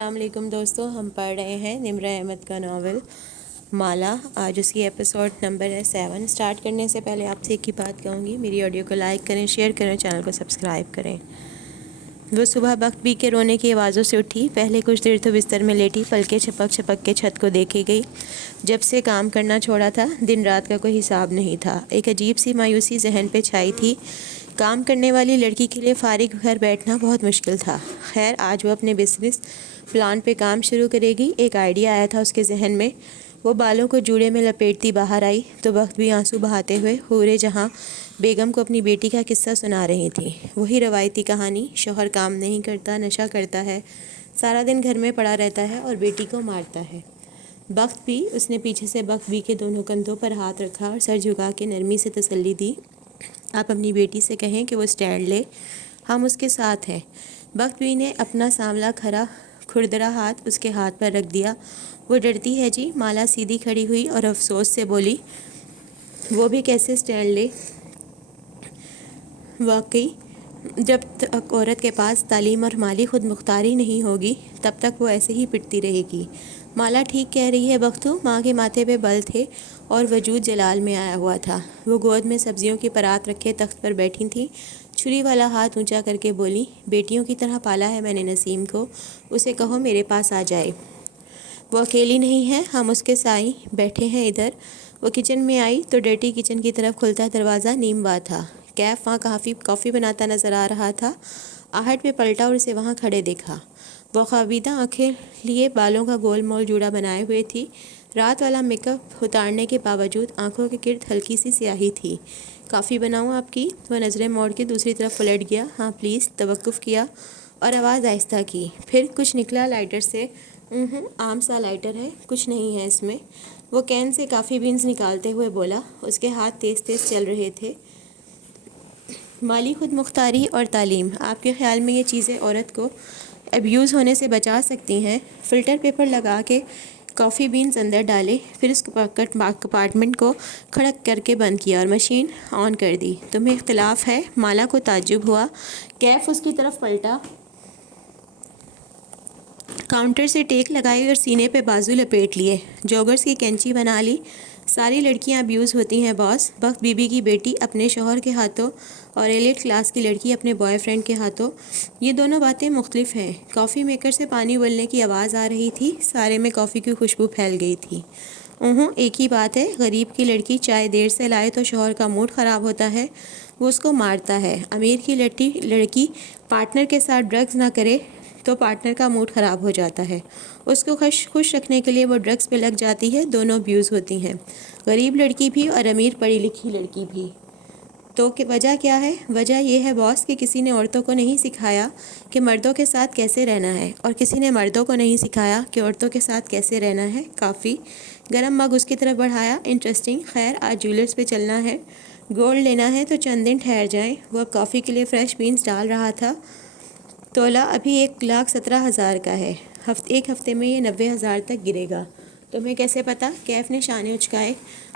السلام علیکم دوستو، ہم پڑھ رہے ہیں نمرہ احمد کا ناول مالا۔ آج اس کی ایپیسوڈ نمبر ہے 7۔ اسٹارٹ کرنے سے پہلے آپ سے ایک ہی بات کہوں گی، میری آڈیو کو لائک کریں، شیئر کریں، چینل کو سبسکرائب کریں۔ وہ صبح بخت بی کے رونے کی آوازوں سے اٹھی۔ پہلے کچھ دیر تو بستر میں لیٹی، پلکیں چھپک چھپک کے چھت کو دیکھی گئی۔ جب سے کام کرنا چھوڑا تھا، دن رات کا کوئی حساب نہیں تھا۔ ایک عجیب سی مایوسی ذہن پہ چھائی تھی۔ کام کرنے والی لڑکی کے لیے فارغ گھر بیٹھنا بہت مشکل تھا۔ خیر، آج وہ اپنے بزنس پلان پہ کام شروع کرے گی۔ ایک آئیڈیا آیا تھا اس کے ذہن میں۔ وہ بالوں کو جوڑے میں لپیٹتی باہر آئی تو بخت بھی آنسو بہاتے ہوئے حورِ جہاں بیگم کو اپنی بیٹی کا قصہ سنا رہی تھی۔ وہی روایتی کہانی، شوہر کام نہیں کرتا، نشہ کرتا ہے، سارا دن گھر میں پڑا رہتا ہے اور بیٹی کو مارتا ہے۔ بخت بھی، اس نے پیچھے سے بخت بھی کے دونوں کندھوں پر ہاتھ رکھا اور سر جھکا کے نرمی سے تسلی دی۔ آپ اپنی بیٹی سے کہیں کہ وہ اسٹینڈ لے، ہم اس کے ساتھ ہیں۔ بخت بھی نے اپنا سانولا کھردرا ہاتھ اس کے ہاتھ پر رکھ دیا۔ وہ ڈرتی ہے جی؟ مالا سیدھی کھڑی ہوئی اور افسوس سے بولی۔ وہ بھی کیسے اسٹینڈ لے؟ واقعی جب تک عورت کے پاس تعلیم اور مالی خود مختاری نہیں ہوگی، تب تک وہ ایسے ہی پٹتی رہے گی۔ مالا ٹھیک کہہ رہی ہے بختو۔ ماں کے ماتھے پہ بل تھے اور وجود جلال میں آیا ہوا تھا۔ وہ گود میں سبزیوں کی پرات رکھے تخت پر بیٹھی تھیں۔ چھری والا ہاتھ اونچا کر کے بولی، بیٹیوں کی طرح پالا ہے میں نے نسیم کو، اسے کہو میرے پاس آ جائے۔ وہ اکیلی نہیں ہے، ہم اس کے سائیں بیٹھے ہیں ادھر۔ وہ کچن میں آئی تو ڈرٹی کچن کی طرف کھلتا دروازہ نیم وا تھا۔ کیف وہاں کافی بناتا نظر آ رہا تھا۔ آہٹ پہ پلٹا اور اسے وہاں کھڑے دیکھا۔ وہ خوابیدہ آنکھیں لیے بالوں کا گول مول جوڑا بنائے ہوئے تھی۔ رات والا میک اپ اتارنے کے باوجود آنکھوں کے گرد ہلکی سی سیاہی تھی۔ کافی بناؤں آپ کی؟ وہ نظریں موڑ کے دوسری طرف پلٹ گیا۔ ہاں پلیز، توقف کیا اور آواز آہستہ کی۔ پھر کچھ نکلا لائٹر سے۔ عام سا لائٹر ہے، کچھ نہیں ہے اس میں۔ وہ کین سے کافی بینز نکالتے ہوئے بولا۔ اس کے ہاتھ تیز تیز چل رہے تھے۔ مالی خود مختاری اور تعلیم، آپ کے خیال میں یہ چیزیں عورت کو ابیوز ہونے سے بچا سکتی ہیں؟ فلٹر پیپر لگا کے کافی بینز اندر ڈالے، پھر اس کمپارٹمنٹ کو کھڑک کر کے بند کیا اور مشین آن کر دی۔ تمہیں اختلاف ہے؟ مالا کو تعجب ہوا۔ کیف اس کی طرف پلٹا، کاؤنٹر سے ٹیک لگائی اور سینے پہ بازو لپیٹ لیے۔ جوگرز کی کینچی بنا لی۔ ساری لڑکیاں ابیوز ہوتی ہیں باس۔ بخت بی بی کی بیٹی اپنے شوہر کے ہاتھوں اور ایلیٹ کلاس کی لڑکی اپنے بوائے فرینڈ کے ہاتھوں، یہ دونوں باتیں مختلف ہیں۔ کافی میکر سے پانی ابلنے کی آواز آ رہی تھی۔ سارے میں کافی کی خوشبو پھیل گئی تھی۔ ایک ہی بات ہے، غریب کی لڑکی چائے دیر سے لائے تو شوہر کا موڈ خراب ہوتا ہے، وہ اس کو مارتا ہے۔ امیر کی لڑکی پارٹنر کے ساتھ ڈرگز نہ کرے تو پارٹنر کا موڈ خراب ہو جاتا ہے، اس کو خوش رکھنے کے لیے وہ ڈرگز پہ لگ جاتی ہے، دونوں ابیوز ہوتی ہیں، غریب لڑکی بھی اور امیر پڑھی لکھی لڑکی بھی۔ تو وجہ کیا ہے؟ وجہ یہ ہے باس کہ کسی نے عورتوں کو نہیں سکھایا کہ مردوں کے ساتھ کیسے رہنا ہے، اور کسی نے مردوں کو نہیں سکھایا کہ عورتوں کے ساتھ کیسے رہنا ہے۔ کافی گرم مگ اس کی طرف بڑھایا۔ انٹرسٹنگ۔ خیر، آج جیولرز پہ چلنا ہے، گولڈ لینا ہے تو چند دن ٹھہر جائیں۔ وہ اب کافی کے لیے فریش بینز ڈال رہا تھا۔ تولہ ابھی 1,17,000 کا ہے، ایک ہفتے میں یہ 90,000 تک گرے گا۔ تمہیں کیسے پتا؟ کیف نے شانے اچکائے۔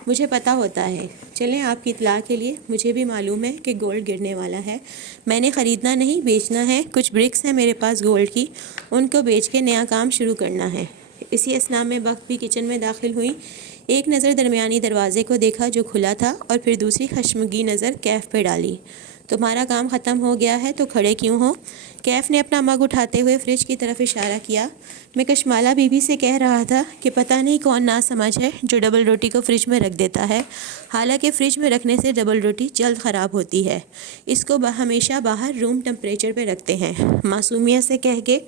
مجھے پتا ہوتا ہے۔ چلیں، آپ کی اطلاع کے لیے، مجھے بھی معلوم ہے کہ گولڈ گرنے والا ہے۔ میں نے خریدنا نہیں، بیچنا ہے۔ کچھ برکس ہیں میرے پاس گولڈ کی، ان کو بیچ کے نیا کام شروع کرنا ہے۔ اسی اثنا میں بخت بھی کچن میں داخل ہوئی۔ ایک نظر درمیانی دروازے کو دیکھا جو کھلا تھا، اور پھر دوسری خشمگین نظر کیف پہ ڈالی۔ تمہارا کام ختم ہو گیا ہے تو کھڑے کیوں ہو؟ کیف نے اپنا مگ اٹھاتے ہوئے فریج کی طرف اشارہ کیا۔ میں کشمالہ بی بی سے کہہ رہا تھا کہ پتہ نہیں کون ناسمجھ ہے جو ڈبل روٹی کو فریج میں رکھ دیتا ہے، حالانکہ فریج میں رکھنے سے ڈبل روٹی جلد خراب ہوتی ہے، اس کو ہمیشہ باہر روم ٹمپریچر پہ رکھتے ہیں۔ معصومیت سے کہہ کے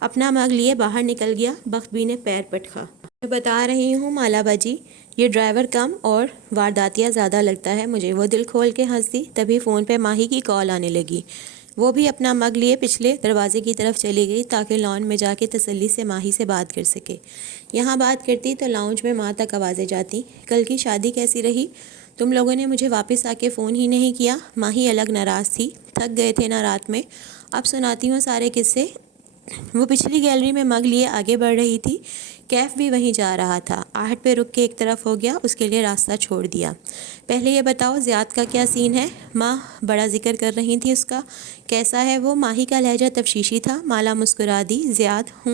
اپنا مگ لیے باہر نکل گیا۔ بخت بی نے پیر پٹکا۔ میں بتا رہی ہوں مالا باجی، یہ ڈرائیور کم اور وارداتیہ زیادہ لگتا ہے مجھے۔ وہ دل کھول کے ہنس دی۔ تبھی فون پہ ماہی کی کال آنے لگی۔ وہ بھی اپنا مگ لیے پچھلے دروازے کی طرف چلی گئی تاکہ لان میں جا کے تسلی سے ماہی سے بات کر سکے۔ یہاں بات کرتی تو لاؤنج میں ماں تک آوازیں جاتی۔ کل کی شادی کیسی رہی؟ تم لوگوں نے مجھے واپس آ کے فون ہی نہیں کیا۔ ماہی الگ ناراض تھی۔ تھک گئے تھے نا رات میں؟ اب سناتی ہوں سارے قصے۔ وہ پچھلی گیلری میں مگ لیے آگے بڑھ رہی تھی۔ کیف بھی وہیں جا رہا تھا۔ آہٹ پہ رک کے ایک طرف ہو گیا، اس کے لیے راستہ چھوڑ دیا۔ پہلے یہ بتاؤ زیاد کا کیا سین ہے؟ ماں بڑا ذکر کر رہی تھی اس کا۔ کیسا ہے وہ؟ ماہی کا لہجہ تفشیشی تھا۔ مالا مسکرا دی۔ زیاد؟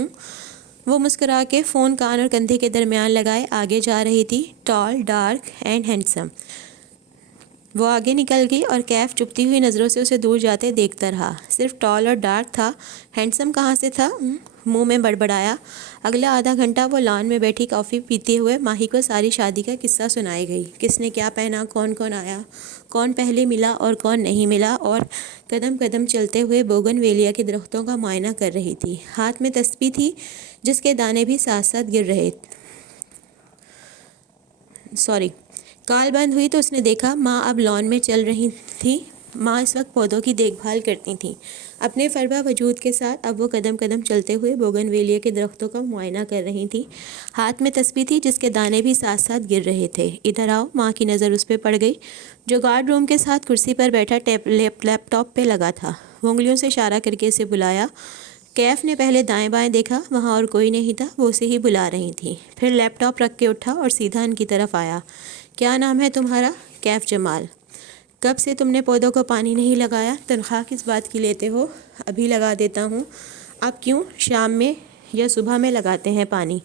وہ مسکرا کے فون کان اور کندھے کے درمیان لگائے آگے جا رہی تھی. ٹال، ڈارک اینڈ ہینڈسم. وہ آگے نکل گئی اور کیف چپتی ہوئی نظروں سے اسے دور جاتے دیکھتا رہا. صرف ٹال اور ڈارک تھا، ہینڈسم کہاں سے تھا؟ منہ میں بڑبڑایا. اگلا آدھا گھنٹہ وہ لان میں بیٹھی کافی پیتے ہوئے ماہی کو ساری شادی کا قصہ سنائی گئی. کس نے کیا پہنا، کون کون آیا، کون پہلے ملا اور کون نہیں ملا، اور قدم قدم چلتے ہوئے بوگن ویلیا کے درختوں کا معائنہ کر رہی تھی. ہاتھ میں تسبیح تھی جس کے دانے بھی ساتھ ساتھ گر رہے. کال بند ہوئی تو اس نے دیکھا ماں اب لان میں چل رہی تھی. ماں اس وقت پودوں کی دیکھ بھال کرتی تھیں. اپنے فربہ وجود کے ساتھ اب وہ قدم قدم چلتے ہوئے بوگن ویلیا کے درختوں کا معائنہ کر رہی تھیں. ہاتھ میں تسبیح تھی جس کے دانے بھی ساتھ ساتھ گر رہے تھے. ادھر آؤ. ماں کی نظر اس پہ پڑ گئی جو گارڈ روم کے ساتھ کرسی پر بیٹھا لیپ ٹاپ پہ لگا تھا. وہ انگلیوں سے اشارہ کر کے اسے بلایا. کیف نے پہلے دائیں بائیں دیکھا، وہاں اور کوئی نہیں تھا، وہ اسے ہی بلا رہی تھیں. پھر لیپ ٹاپ رکھ کے اٹھا اور سیدھا ان کی طرف آیا. کیا نام ہے تمہارا؟ کیف جمال. کب سے تم نے پودوں کو پانی نہیں لگایا؟ تنخواہ کس بات کی لیتے ہو؟ ابھی لگا دیتا ہوں. اب کیوں؟ شام میں یا صبح میں لگاتے ہیں پانی.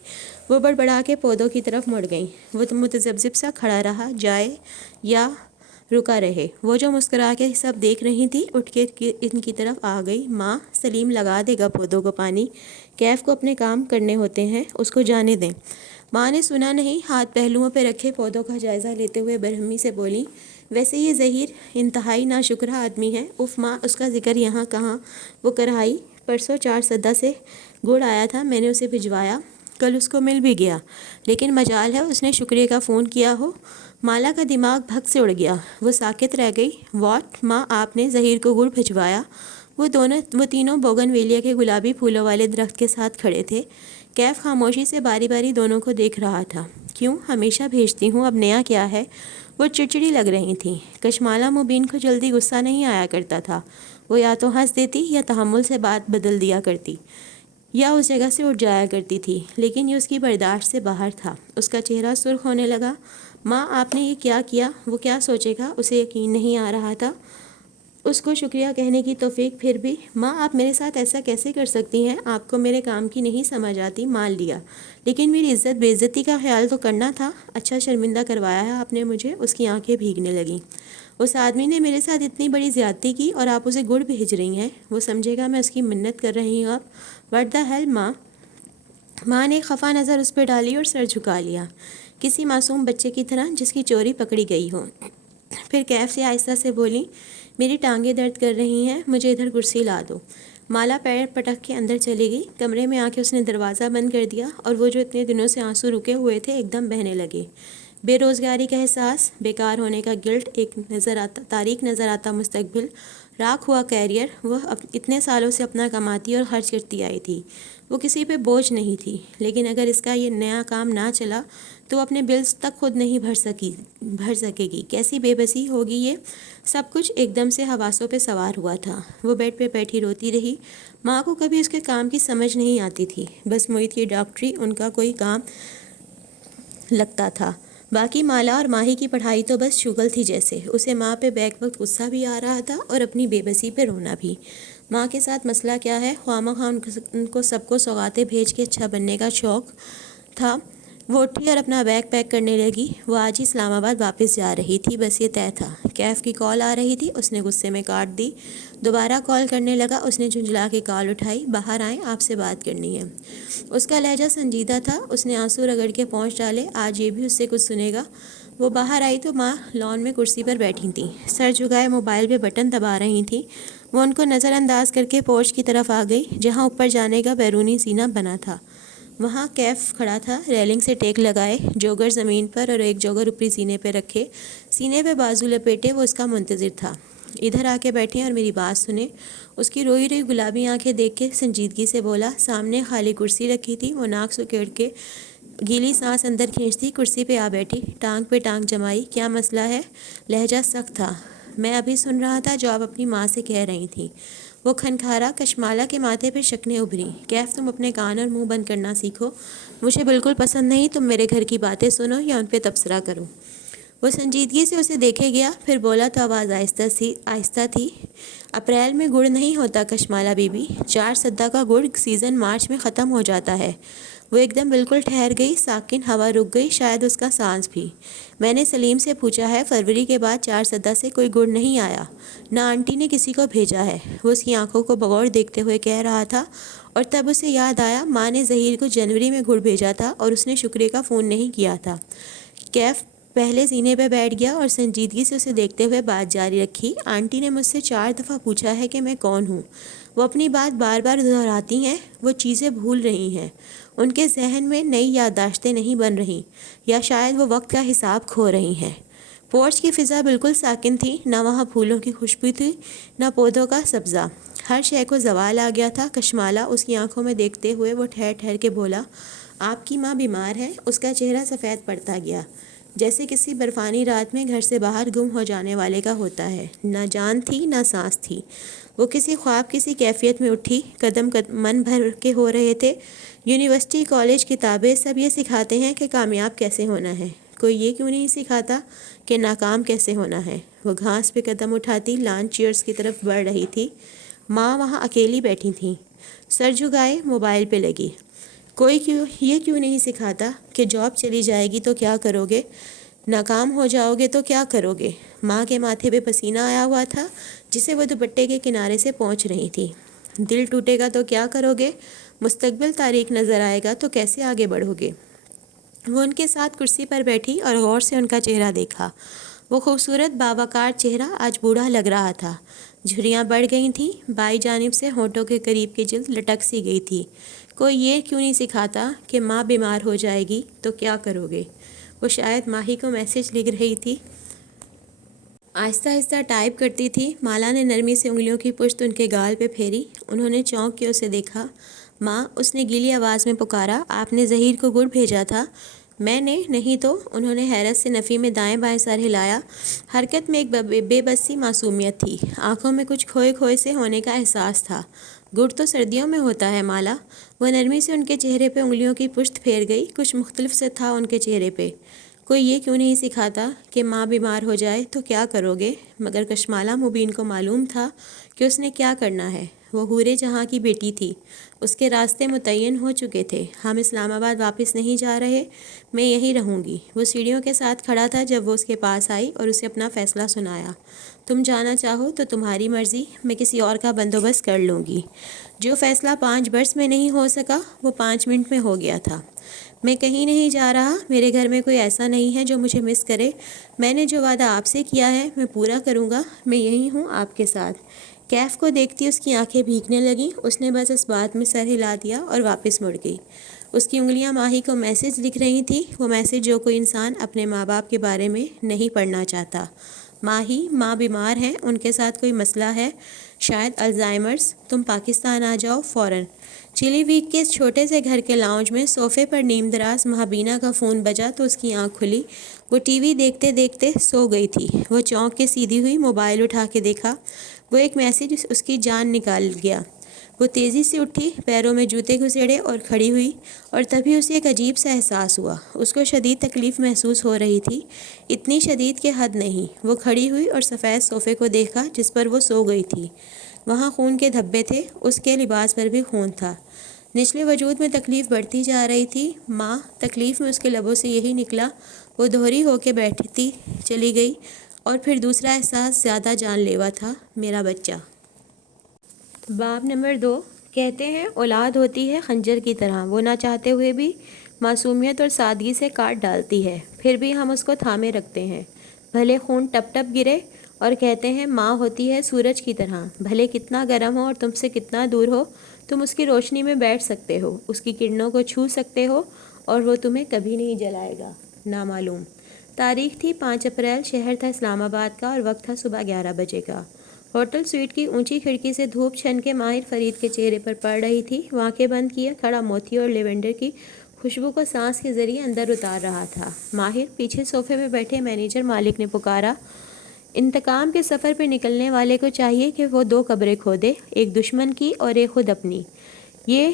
وہ بڑبڑا کے پودوں کی طرف مڑ گئیں. وہ متذبذب سا کھڑا رہا، جائے یا رکا رہے. وہ جو مسکرا کے سب دیکھ رہی تھی اٹھ کے ان کی طرف آ گئی. ماں، سلیم لگا دے گا پودوں کو پانی. کیف کو اپنے کام کرنے ہوتے ہیں، اس کو جانے دیں. ماں نے سنا نہیں، ہاتھ پہلوؤں پہ رکھے پودوں کا جائزہ لیتے ہوئے برہمی سے بولی. ویسے یہ ظہیر انتہائی ناشکرہ آدمی ہے. اف ماں، اس کا ذکر یہاں کہاں. وہ کڑھائی پرسوں 4 سدہ سے گڑ آیا تھا، میں نے اسے بھجوایا. کل اس کو مل بھی گیا، لیکن مجال ہے اس نے شکریہ کا فون کیا ہو. مالا کا دماغ بھگ سے اڑ گیا. وہ ساکت رہ گئی. واٹ ماں، آپ نے ظہیر کو گڑ بھجوایا؟ وہ تینوں بوگن ویلیا کے گلابی پھولوں والے درخت کے ساتھ کھڑے تھے. کیف خاموشی سے باری باری دونوں کو دیکھ رہا تھا. کیوں؟ ہمیشہ بھیجتی ہوں، اب نیا کیا ہے؟ وہ چڑچڑی لگ رہی تھیں. کشمالہ مبین کو جلدی غصہ نہیں آیا کرتا تھا. وہ یا تو ہنس دیتی یا تحمل سے بات بدل دیا کرتی یا اس جگہ سے اٹھ جایا کرتی تھی، لیکن یہ اس کی برداشت سے باہر تھا. اس کا چہرہ سرخ ہونے لگا. ماں، آپ نے یہ کیا کیا؟ وہ کیا سوچے گا؟ اسے یقین نہیں آ رہا تھا. اس کو شکریہ کہنے کی توفیق پھر بھی. ماں، آپ میرے ساتھ ایسا کیسے کر سکتی ہیں؟ آپ کو میرے کام کی نہیں سمجھ آتی. مان لیا، لیکن میری عزت بے عزتی کا خیال تو کرنا تھا. اچھا شرمندہ کروایا ہے آپ نے مجھے. اس کی آنکھیں بھیگنے لگیں. اس آدمی نے میرے ساتھ اتنی بڑی زیادتی کی اور آپ اسے گڑ بھیج رہی ہیں. وہ سمجھے گا میں اس کی منت کر رہی ہوں اب. واٹ دا ہیل ماں. ماں نے ایک خفا نظر اس پہ ڈالی اور سر جھکا لیا، کسی معصوم بچے کی طرح جس کی چوری پکڑی گئی ہو. پھر کیف سے آہستہ سے بولی. میری ٹانگیں درد کر رہی ہیں، مجھے ادھر کرسی لا دو. مالا پیر پٹک کے اندر چلی گئی. کمرے میں آ کے اس نے دروازہ بند کر دیا اور وہ جو اتنے دنوں سے آنسو رکے ہوئے تھے ایک دم بہنے لگے. بے روزگاری کا احساس، بیکار ہونے کا گلٹ، ایک تاریک نظر آتا مستقبل، راکھ ہوا کیریئر. وہ اتنے سالوں سے اپنا کماتی اور خرچ کرتی آئی تھی. وہ کسی پہ بوجھ نہیں تھی، لیکن اگر اس کا یہ نیا کام نہ چلا تو وہ اپنے بلز تک خود نہیں بھر سکے گی. کیسی بے بسی ہوگی یہ. سب کچھ ایک دم سے حواسوں پہ سوار ہوا تھا. وہ بیڈ پہ بیٹھی روتی رہی. ماں کو کبھی اس کے کام کی سمجھ نہیں آتی تھی. بس محیط کی ڈاکٹری ان کا کوئی کام لگتا تھا. باقی مالا اور ماہی کی پڑھائی تو بس شغل تھی جیسے. اسے ماں پہ بیک وقت غصہ بھی آ رہا تھا اور اپنی بے بسی پہ رونا بھی. ماں کے ساتھ مسئلہ کیا ہے؟ خواہ ان کو سب کو سوغاتیں بھیج کے اچھا بننے کا شوق تھا. وہ اٹھی اور اپنا بیگ پیک کرنے لگی. وہ آج ہی اسلام آباد واپس جا رہی تھی، بس یہ طے تھا. کیف کی کال آ رہی تھی، اس نے غصے میں کاٹ دی. دوبارہ کال کرنے لگا. اس نے جھنجھلا کے کال اٹھائی. باہر آئیں، آپ سے بات کرنی ہے. اس کا لہجہ سنجیدہ تھا. اس نے آنسو رگڑ کے پہنچ ڈالے. آج یہ بھی اس سے کچھ سنے گا. وہ باہر آئی تو ماں لان میں کرسی پر بیٹھی تھیں، سر جھکائے موبائل پہ بٹن دبا رہی تھیں. وہ ان کو نظر انداز کر کے پورچ کی طرف آ گئی جہاں اوپر جانے کا بیرونی زینہ بنا تھا. وہاں کیف کھڑا تھا، ریلنگ سے ٹیک لگائے، جوگر زمین پر اور ایک جوگر اوپری سینے پہ رکھے، سینے پہ بازو لپیٹے. وہ اس کا منتظر تھا. ادھر آ کے بیٹھیں اور میری بات سنیں. اس کی روئی روئی گلابی آنکھیں دیکھ کے سنجیدگی سے بولا. سامنے خالی کرسی رکھی تھی. وہ ناک سکیڑ کے گیلی سانس اندر کھینچتی کرسی پہ آ بیٹھی، ٹانگ پہ ٹانگ جمائی. کیا مسئلہ ہے؟ لہجہ سخت تھا. میں ابھی سن رہا تھا جو آپ اپنی ماں سے کہہ رہی تھیں. وہ کھنکھارا. کشمالہ کے ماتھے پہ شکنیں ابھری. کیف، تم اپنے کان اور منہ بند کرنا سیکھو. مجھے بالکل پسند نہیں تم میرے گھر کی باتیں سنو یا ان پہ تبصرہ کرو. وہ سنجیدگی سے اسے دیکھے گیا، پھر بولا تو آواز آہستہ تھی. اپریل میں گڑ نہیں ہوتا کشمالہ بی بی. 4 سدہ کا گڑ سیزن مارچ میں ختم ہو جاتا ہے. وہ ایک دم بالکل ٹھہر گئی، ساکن ہوا رک گئی، شاید اس کا سانس بھی۔ میں نے سلیم سے پوچھا ہے، فروری کے بعد 4 سدہ سے کوئی گڑ نہیں آیا؟ نہ آنٹی نے کسی کو بھیجا ہے، وہ اس کی آنکھوں کو بغور دیکھتے ہوئے کہہ رہا تھا، اور تب اسے یاد آیا ماں نے ظہیر کو جنوری میں گڑ بھیجا تھا اور اس نے شکریہ کا فون نہیں کیا تھا۔ کیف پہلے سینے پہ بیٹھ گیا اور سنجیدگی سے اسے دیکھتے ہوئے بات جاری رکھی۔ آنٹی نے مجھ سے 4 دفعہ پوچھا ہے کہ میں کون ہوں۔ وہ اپنی بات بار بار دہراتی ہیں، وہ چیزیں بھول رہی ہیں، ان کے ذہن میں نئی یادداشتیں نہیں بن رہی، یا شاید وہ وقت کا حساب کھو رہی ہیں۔ پورچ کی فضا بالکل ساکن تھی، نہ وہاں پھولوں کی خوشبو تھی، نہ پودوں کا سبزہ۔ ہر شے کو زوال آ گیا تھا۔ کشمالہ اس کی آنکھوں میں دیکھتے ہوئے وہ ٹھہر ٹھہر کے بولا، آپ کی ماں بیمار ہے؟ اس کا چہرہ سفید پڑتا گیا، جیسے کسی برفانی رات میں گھر سے باہر گم ہو جانے والے کا ہوتا ہے۔ نہ جان تھی نہ سانس تھی۔ وہ کسی خواب کسی کیفیت میں اٹھی، قدم من بھر کے ہو رہے تھے۔ یونیورسٹی، کالج، کتابیں سب یہ سکھاتے ہیں کہ کامیاب کیسے ہونا ہے، کوئی یہ کیوں نہیں سکھاتا کہ ناکام کیسے ہونا ہے؟ وہ گھاس پہ قدم اٹھاتی لان چیئرز کی طرف بڑھ رہی تھی۔ ماں وہاں اکیلی بیٹھی تھیں، سر جھکائے موبائل پہ لگی۔ کوئی یہ کیوں نہیں سکھاتا کہ جاب چلی جائے گی تو کیا کرو گے، ناکام ہو جاؤ گے تو کیا کرو گے؟ ماں کے ماتھے پہ پسینہ آیا ہوا تھا جسے وہ دوپٹے کے کنارے سے پہنچ رہی تھی۔ دل ٹوٹے گا تو کیا کرو گے؟ مستقبل تاریک نظر آئے گا تو کیسے آگے بڑھو گے؟ وہ ان کے ساتھ کرسی پر بیٹھی اور غور سے ان کا چہرہ دیکھا۔ وہ خوبصورت باوقار چہرہ آج بوڑھا لگ رہا تھا۔ جھریاں بڑھ گئی تھیں، بائیں جانب سے ہونٹوں کے قریب کی جلد لٹک سی گئی تھی۔ کوئی یہ کیوں نہیں سکھاتا کہ ماں بیمار ہو جائے گی تو کیا کرو گے؟ وہ شاید ماہی کو میسج لکھ رہی تھی، آہستہ آہستہ ٹائپ کرتی تھی۔ مالا نے نرمی سے انگلیوں کی پشت ان کے گال پہ پھیری۔ انہوں نے چونک کے اسے دیکھا۔ ماں، اس نے گیلی آواز میں پکارا، آپ نے ظہیر کو گڑ بھیجا تھا؟ میں نے نہیں تو۔ انہوں نے حیرت سے نفی میں دائیں بائیں سر ہلایا۔ حرکت میں ایک بے بسی معصومیت تھی، آنکھوں میں کچھ کھوئے کھوئے سے ہونے کا احساس تھا۔ گڑ تو سردیوں میں ہوتا ہے مالا۔ وہ نرمی سے ان کے چہرے پہ انگلیوں کی پشت پھیر گئی۔ کچھ مختلف سے تھا ان کے چہرے پہ۔ کوئی یہ کیوں نہیں سکھاتا کہ ماں بیمار ہو جائے تو کیا کرو گے؟ مگر کشمالہ مبین کو معلوم تھا کہ اس نے کیا کرنا ہے۔ وہ حورِ جہاں کی بیٹی تھی، اس کے راستے متعین ہو چکے تھے۔ ہم اسلام آباد واپس نہیں جا رہے، میں یہیں رہوں گی۔ وہ سیڑھیوں کے ساتھ کھڑا تھا جب وہ اس کے پاس آئی اور اسے اپنا فیصلہ سنایا۔ تم جانا چاہو تو تمہاری مرضی، میں کسی اور کا بندوبست کر لوں گی۔ جو فیصلہ 5 برس میں نہیں ہو سکا وہ 5 منٹ میں ہو گیا تھا۔ میں کہیں نہیں جا رہا، میرے گھر میں کوئی ایسا نہیں ہے جو مجھے مس کرے۔ میں نے جو وعدہ آپ سے کیا ہے میں پورا کروں گا، میں یہی ہوں آپ کے ساتھ۔ کیف کو دیکھتی اس کی آنکھیں بھیگنے لگیں۔ اس نے بس اس بات میں سر ہلا دیا اور واپس مڑ گئی۔ اس کی انگلیاں ماہی کو میسج لکھ رہی تھیں، وہ میسج جو کوئی انسان اپنے ماں باپ کے بارے میں نہیں پڑھنا چاہتا۔ ماہی، ماں بیمار ہیں، ان کے ساتھ کوئی مسئلہ ہے، شاید الزائمرز۔ تم پاکستان آ جاؤ فوراً۔ چلی ویک کے اس چھوٹے سے گھر کے لاؤنج میں صوفے پر نیم دراز مہابینہ کا فون بجا تو اس کی آنکھ کھلی۔ وہ ٹی وی دیکھتے دیکھتے سو گئی تھی۔ وہ چونک کے سیدھی ہوئی، موبائل اٹھا کے دیکھا۔ وہ ایک میسج اس کی جان نکال گیا۔ وہ تیزی سے اٹھی، پیروں میں جوتے گھسیڑے اور کھڑی ہوئی، اور تبھی اسے ایک عجیب سا احساس ہوا۔ اس کو شدید تکلیف محسوس ہو رہی تھی، اتنی شدید کہ حد نہیں۔ وہ کھڑی ہوئی اور سفید صوفے کو دیکھا جس پر وہ سو گئی تھی۔ وہاں خون کے دھبے تھے، اس کے لباس پر بھی خون تھا۔ نچلے وجود میں تکلیف بڑھتی جا رہی تھی۔ ماں، تکلیف میں اس کے لبوں سے یہی نکلا۔ وہ دوہری ہو کے بیٹھتی چلی گئی، اور پھر دوسرا احساس زیادہ جان لیوا تھا، میرا بچہ۔ باب نمبر 2۔ کہتے ہیں اولاد ہوتی ہے خنجر کی طرح، وہ نہ چاہتے ہوئے بھی معصومیت اور سادگی سے کاٹ ڈالتی ہے، پھر بھی ہم اس کو تھامے رکھتے ہیں، بھلے خون ٹپ ٹپ گرے۔ اور کہتے ہیں ماں ہوتی ہے سورج کی طرح، بھلے کتنا گرم ہو اور تم سے کتنا دور ہو، تم اس کی روشنی میں بیٹھ سکتے ہو، اس کی کرنوں کو چھو سکتے ہو، اور وہ تمہیں کبھی نہیں جلائے گا۔ نامعلوم۔ تاریخ تھی 5 اپریل، شہر تھا اسلام آباد کا، اور وقت تھا صبح 11 بجے کا۔ ہوٹل سویٹ کی اونچی کھڑکی سے دھوپ چھن کے ماہر فرید کے چہرے پر پڑ رہی تھی۔ وہ آنکھیں بند کیے کھڑا موتی اور لیونڈر کی خوشبو کو سانس کے ذریعے اندر اتار رہا تھا۔ ماہر، پیچھے صوفے میں بیٹھے مینیجر مالک نے پکارا۔ انتقام کے سفر پہ نکلنے والے کو چاہیے کہ وہ 2 قبریں کھودے، ایک دشمن کی اور ایک خود اپنی۔ یہ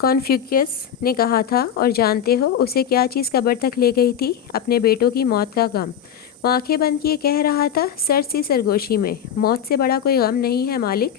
کانفیوکس نے کہا تھا، اور جانتے ہو اسے کیا چیز قبر تک لے گئی تھی؟ اپنے بیٹوں کی موت کا غم۔ وہ آنکھیں بند کیے کہہ رہا تھا، سر سی سرگوشی میں، موت سے بڑا کوئی غم نہیں ہے مالک۔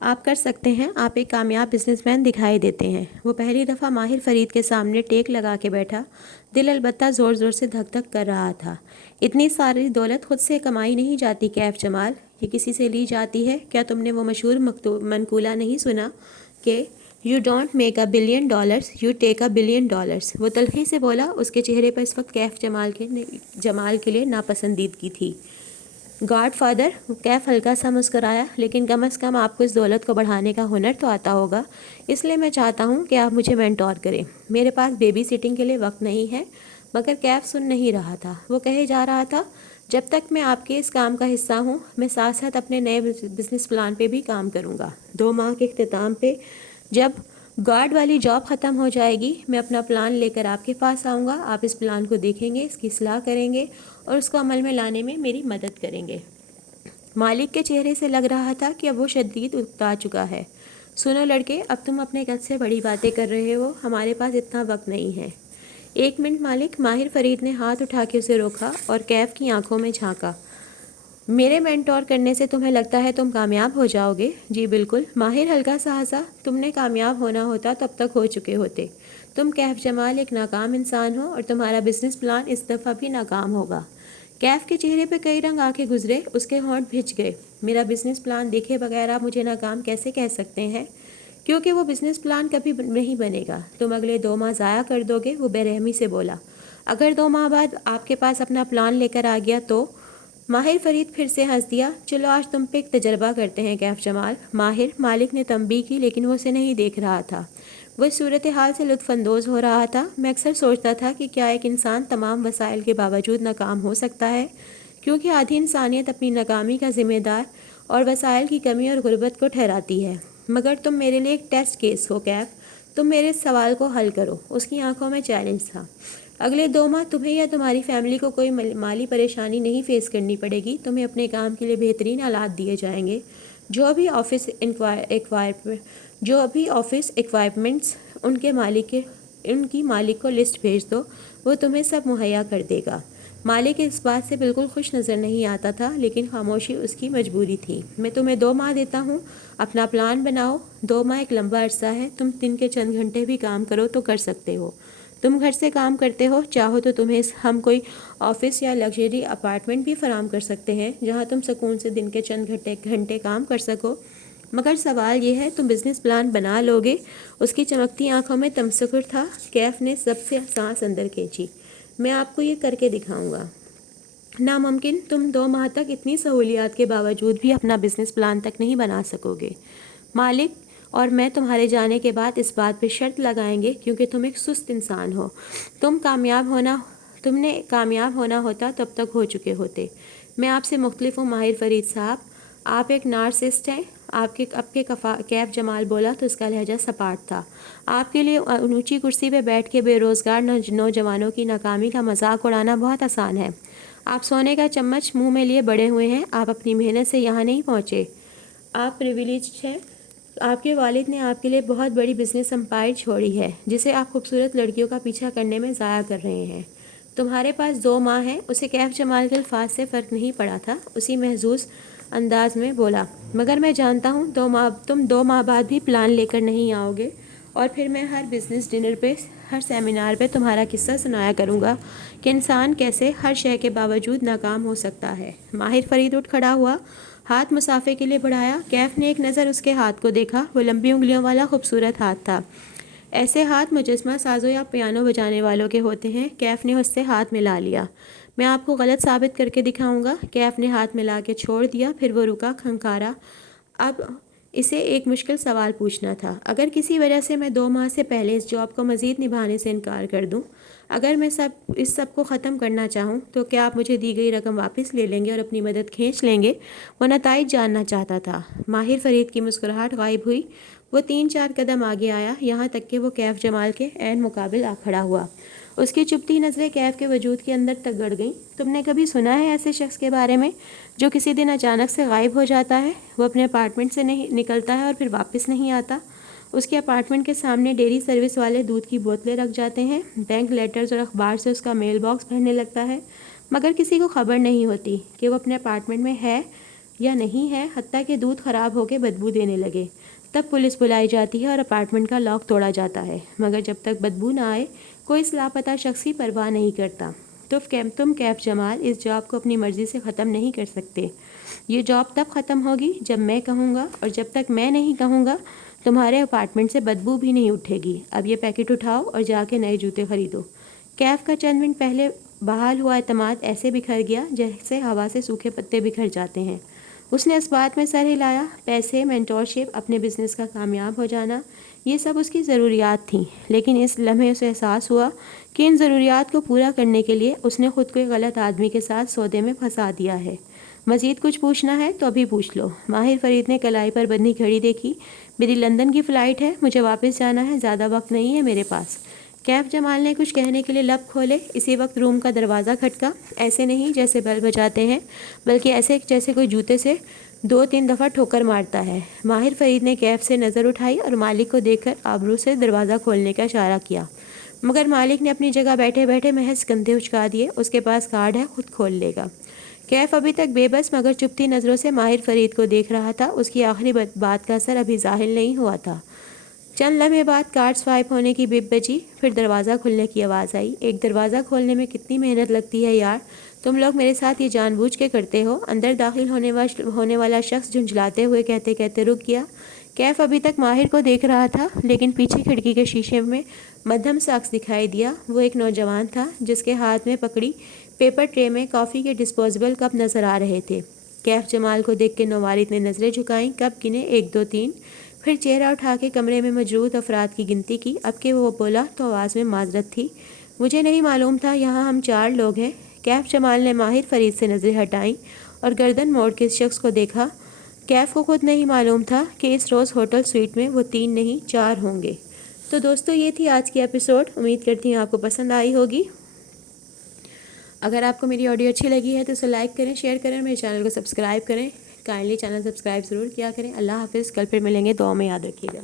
آپ کر سکتے ہیں، آپ ایک کامیاب بزنس مین دکھائی دیتے ہیں۔ وہ پہلی دفعہ ماہر فرید کے سامنے ٹیک لگا کے بیٹھا، دل البتہ زور زور سے دھک دھک کر رہا تھا۔ اتنی ساری دولت خود سے کمائی نہیں جاتی کیف جمال، یہ کسی سے لی جاتی ہے۔ کیا تم نے وہ مشہور منقولہ نہیں سنا کہ you don't make a billion dollars, you take a billion dollars? وہ تلخی سے بولا۔ اس کے چہرے پر اس وقت کیف جمال کے لیے ناپسندیدگی تھی۔ گاڈ فادر، کیف ہلکا سا مسکرایا، لیکن کم از کم آپ کو اس دولت کو بڑھانے کا ہنر تو آتا ہوگا، اس لیے میں چاہتا ہوں کہ آپ مجھے مینٹور کریں۔ میرے پاس بیبی سٹنگ کے لیے وقت نہیں ہے۔ مگر کیف سن نہیں رہا تھا، وہ کہے جا رہا تھا، جب تک میں آپ کے اس کام کا حصہ ہوں، میں ساتھ ساتھ اپنے نئے بزنس پلان پہ بھی کام کروں گا۔ 2 ماہ کے اختتام پہ جب گارڈ والی جاب ختم ہو جائے گی، میں اپنا پلان لے کر آپ کے پاس آؤں گا۔ آپ اس پلان کو دیکھیں گے، اس کی اصلاح کریں گے اور اس کو عمل میں لانے میں میری مدد کریں گے۔ مالک کے چہرے سے لگ رہا تھا کہ اب وہ شدید اکتا چکا ہے۔ سنو لڑکے، اب تم اپنے قد سے بڑی باتیں کر رہے ہو، ہمارے پاس اتنا وقت نہیں ہے۔ 1 منٹ مالک، ماہر فرید نے ہاتھ اٹھا کے اسے روکا اور کیف کی آنکھوں میں جھانکا۔ میرے مینٹور کرنے سے تمہیں لگتا ہے تم کامیاب ہو جاؤ گے؟ جی بالکل۔ ماہر ہلکا سا ہنسا۔ تم نے کامیاب ہونا ہوتا تو اب تک ہو چکے ہوتے۔ تم کیف جمال ایک ناکام انسان ہو اور تمہارا بزنس پلان اس دفعہ بھی ناکام ہوگا۔ کیف کے چہرے پہ کئی رنگ آ کے گزرے، اس کے ہونٹ بھج گئے۔ میرا بزنس پلان دیکھے بغیر آپ مجھے ناکام کیسے کہہ سکتے ہیں؟ کیونکہ وہ بزنس پلان کبھی نہیں بنے گا۔ تم اگلے 2 ماہ ضائع کر دو گے، وہ بے رحمی سے بولا۔ اگر 2 ماہ بعد آپ کے پاس اپنا پلان لے کر آ گیا تو؟ ماہر فرید پھر سے ہنس دیا۔ چلو آج تم پہ ایک تجربہ کرتے ہیں کیف جمال۔ ماہر، مالک نے تنبیہ کی، لیکن وہ اسے نہیں دیکھ رہا تھا۔ وہ اس صورتحال سے لطف اندوز ہو رہا تھا۔ میں اکثر سوچتا تھا کہ کیا ایک انسان تمام وسائل کے باوجود ناکام ہو سکتا ہے؟ کیونکہ آدھی انسانیت اپنی ناکامی کا ذمہ دار اور وسائل کی کمی اور غربت کو ٹھہراتی ہے۔ مگر تم میرے لیے ایک ٹیسٹ کیس ہو کیف، تم میرے اس سوال کو حل کرو۔ اس کی آنکھوں میں چیلنج تھا۔ اگلے 2 ماہ تمہیں یا تمہاری فیملی کو کوئی مالی پریشانی نہیں فیس کرنی پڑے گی۔ تمہیں اپنے کام کے لیے بہترین آلات دیے جائیں گے۔ جو بھی آفس ایکوائپمنٹس ان کی مالک کو لسٹ بھیج دو، وہ تمہیں سب مہیا کر دے گا۔ مالک اس بات سے بالکل خوش نظر نہیں آتا تھا، لیکن خاموشی اس کی مجبوری تھی۔ میں تمہیں 2 ماہ دیتا ہوں، اپنا پلان بناؤ۔ 2 ماہ ایک لمبا عرصہ ہے، تم دن کے چند گھنٹے بھی کام کرو تو کر سکتے ہو۔ تم گھر سے کام کرتے ہو، چاہو تو تمہیں ہم کوئی آفس یا لگژری اپارٹمنٹ بھی فراہم کر سکتے ہیں جہاں تم سکون سے دن کے چند گھنٹے کام کر سکو۔ مگر سوال یہ ہے، تم بزنس پلان بنا لو گے؟ اس کی چمکتی آنکھوں میں تمسخر تھا۔ کیف نے سب سے سانس اندر کھینچی۔ میں آپ کو یہ کر کے دکھاؤں گا۔ ناممکن، تم 2 ماہ تک اتنی سہولیات کے باوجود بھی اپنا بزنس پلان تک نہیں بنا سکو گے۔ مالک اور میں تمہارے جانے کے بعد اس بات پہ شرط لگائیں گے، کیونکہ تم ایک سست انسان ہو۔ تم نے کامیاب ہونا ہوتا تو اب تک ہو چکے ہوتے۔ میں آپ سے مختلف ہوں ماہر فرید صاحب، آپ ایک نارسسٹ ہیں۔ کیف جمال بولا تو اس کا لہجہ سپاٹ تھا۔ آپ کے لیے اونچی کرسی پہ بیٹھ کے بے روزگار نوجوانوں کی ناکامی کا مذاق اڑانا بہت آسان ہے۔ آپ سونے کا چمچ منہ میں لیے بڑے ہوئے ہیں، آپ اپنی محنت سے یہاں نہیں پہنچے۔ آپ پریویلیجڈ ہیں۔ آپ کے والد نے آپ کے لیے بہت بڑی بزنس امپائر چھوڑی ہے، جسے آپ خوبصورت لڑکیوں کا پیچھا کرنے میں ضائع کر رہے ہیں۔ تمہارے پاس 2 ماہ ہیں۔ اسے کیف جمال کے الفاظ سے فرق نہیں پڑا تھا، اسی محظوظ انداز میں بولا۔ مگر میں جانتا ہوں تم 2 ماہ بعد بھی پلان لے کر نہیں آؤ گے، اور پھر میں ہر بزنس ڈنر پہ، ہر سیمینار پہ تمہارا قصہ سنایا کروں گا کہ انسان کیسے ہر شے کے باوجود ناکام ہو سکتا ہے۔ ماہر فرید اٹھ کھڑا ہوا، ہاتھ مسافے کے لیے بڑھایا۔ کیف نے ایک نظر اس کے ہاتھ کو دیکھا، وہ لمبی انگلیوں والا خوبصورت ہاتھ تھا۔ ایسے ہاتھ مجسمہ سازوں یا پیانو بجانے والوں کے ہوتے ہیں۔ کیف نے اس سے ہاتھ ملا لیا۔ میں آپ کو غلط ثابت کر کے دکھاؤں گا۔ کیف نے ہاتھ ملا کے چھوڑ دیا، پھر وہ رکا، کھنکھارا۔ اب اسے ایک مشکل سوال پوچھنا تھا۔ اگر کسی وجہ سے میں 2 ماہ سے پہلے اس جاب کو مزید نبھانے سے انکار کر دوں، اگر میں اس سب کو ختم کرنا چاہوں، تو کیا آپ مجھے دی گئی رقم واپس لے لیں گے اور اپنی مدد کھینچ لیں گے؟ وہ نتائج جاننا چاہتا تھا۔ ماہر فرید کی مسکراہٹ غائب ہوئی۔ وہ 3-4 قدم آگے آیا، یہاں تک کہ وہ کیف جمال کے عین مقابل آ کھڑا ہوا۔ اس کی چپتی نظریں کیف کے وجود کے اندر تک گڑ گئیں۔ تم نے کبھی سنا ہے ایسے شخص کے بارے میں جو کسی دن اچانک سے غائب ہو جاتا ہے؟ وہ اپنے اپارٹمنٹ سے نہیں نکلتا ہے اور پھر واپس نہیں آتا۔ اس کے اپارٹمنٹ کے سامنے ڈیری سروس والے دودھ کی بوتلیں رکھ جاتے ہیں، بینک لیٹرز اور اخبار سے اس کا میل باکس بھرنے لگتا ہے، مگر کسی کو خبر نہیں ہوتی کہ وہ اپنے اپارٹمنٹ میں ہے یا نہیں ہے، حتیٰ کہ دودھ خراب ہو کے بدبو دینے لگے۔ تب پولیس بلائی جاتی ہے اور اپارٹمنٹ کا لاک توڑا جاتا ہے، مگر جب تک بدبو نہ آئے کوئی اس لاپتہ شخص کی پرواہ نہیں کرتا۔ تم کیف جمال اس جاب کو اپنی مرضی سے ختم نہیں کر سکتے۔ یہ جاب تب ختم ہوگی جب میں کہوں گا، اور جب تک میں نہیں کہوں گا تمہارے اپارٹمنٹ سے بدبو بھی نہیں اٹھے گی۔ اب یہ پیکٹ اٹھاؤ اور جا کے نئے جوتے خریدو۔ کیف کا چند منٹ پہلے بحال ہوا اعتماد ایسے بکھر گیا جیسے ہوا سے سوکھے پتے بکھر جاتے ہیں۔ اس نے اس بات میں سر ہلایا، پیسے، مینٹورشپ، اپنے بزنس کا کامیاب ہو جانا، یہ سب اس کی ضروریات تھیں، لیکن اس لمحے اسے احساس ہوا کہ ان ضروریات کو پورا کرنے کے لیے اس نے خود کو ایک غلط آدمی کے ساتھ سودے میں پھنسا دیا ہے۔ مزید کچھ پوچھنا ہے تو ابھی پوچھ لو۔ ماہر فرید نے کلائی پر بندھی گھڑی دیکھی۔ میری لندن کی فلائٹ ہے، مجھے واپس جانا ہے، زیادہ وقت نہیں ہے میرے پاس۔ کیف جمال نے کچھ کہنے کے لیے لب کھولے، اسی وقت روم کا دروازہ کھٹکا، ایسے نہیں جیسے بیل بجاتے ہیں، بلکہ ایسے جیسے کوئی جوتے سے 2-3 دفعہ ٹھوکر مارتا ہے۔ ماہر فرید نے کیف سے نظر اٹھائی اور مالک کو دیکھ کر آبرو سے دروازہ کھولنے کا اشارہ کیا، مگر مالک نے اپنی جگہ بیٹھے بیٹھے محض کندھے اچکا دیے۔ اس کے پاس کارڈ ہے، خود کھول لے گا۔ کیف ابھی تک بے بس مگر چپتی نظروں سے ماہر فرید کو دیکھ رہا تھا۔ اس کی آخری بات کا اثر ابھی ظاہر نہیں ہوا تھا۔ چند لمحے بعد کارڈ سوائپ ہونے کی بپ بجی، پھر دروازہ کھلنے کی آواز آئی۔ ایک دروازہ کھولنے میں کتنی محنت لگتی ہے یار، تم لوگ میرے ساتھ یہ جان بوجھ کے کرتے ہو۔ اندر داخل ہونے والا شخص جھنجھلاتے ہوئے کہتے کہتے رک گیا۔ کیف ابھی تک ماہر کو دیکھ رہا تھا، لیکن پیچھے کھڑکی کے شیشے میں مدھم سا عکس دکھائی دیا۔ وہ ایک نوجوان تھا جس کے ہاتھ میں پکڑی پیپر ٹرے میں کافی کے ڈسپوزیبل کپ نظر آ رہے تھے۔ کیف جمال کو دیکھ کے نوارد نے نظریں جھکائیں، کپ گنے 1 2 3، پھر چہرہ اٹھا کے کمرے میں موجود افراد کی گنتی کی۔ اب کہ وہ بولا تو آواز میں معذرت تھی، مجھے نہیں معلوم تھا یہاں ہم 4 لوگ ہیں۔ کیف جمال نے ماہر فرید سے نظریں ہٹائیں اور گردن موڑ کے اس شخص کو دیکھا۔ کیف کو خود نہیں معلوم تھا کہ اس روز ہوٹل سویٹ میں وہ 3 نہیں 4 ہوں گے۔ تو دوستو یہ تھی آج کی ایپیسوڈ، امید کرتی ہوں آپ کو پسند آئی ہوگی۔ اگر آپ کو میری آڈیو اچھی لگی ہے تو اسے لائک کریں، شیئر کریں، میرے چینل کو سبسکرائب کریں۔ کائنڈلی چینل سبسکرائب ضرور کیا کریں۔ اللہ حافظ، کل پھر ملیں گے، دعاؤں میں یاد رکھیے گا۔